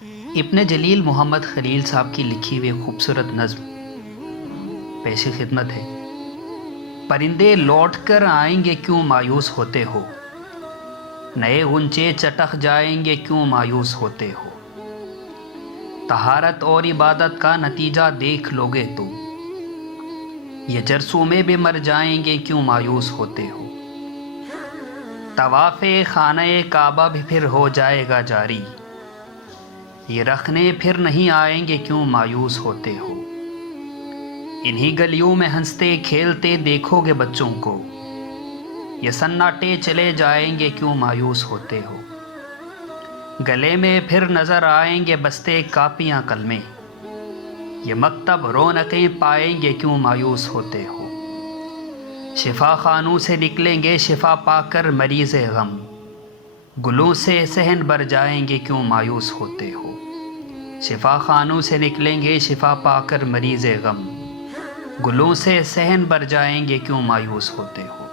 ابن جلیل محمد خلیل صاحب کی لکھی ہوئی خوبصورت نظم پیش خدمت ہے۔ پرندے لوٹ کر آئیں گے کیوں مایوس ہوتے ہو، نئے غنچے چٹک جائیں گے کیوں مایوس ہوتے ہو، طہارت اور عبادت کا نتیجہ دیکھ لوگے تو، یہ جرثومے بھی مر جائیں گے کیوں مایوس ہوتے ہو، طواف خانہ کعبہ بھی پھر ہو جائے گا جاری، یہ رکھنے پھر نہیں آئیں گے کیوں مایوس ہوتے ہو، انہی گلیوں میں ہنستے کھیلتے دیکھو گے بچوں کو، یہ سناٹے چلے جائیں گے کیوں مایوس ہوتے ہو، گلے میں پھر نظر آئیں گے بستے کاپیاں قلمیں، یہ مکتب رونقیں پائیں گے کیوں مایوس ہوتے ہو، شفا خانوں سے نکلیں گے شفا پا کر مریض غم، گلوں سے صحن بھر جائیں گے کیوں مایوس ہوتے ہو، شفا خانوں سے نکلیں گے شفا پا کر مریض غم، گلوں سے صحن بھر جائیں گے کیوں مایوس ہوتے ہو۔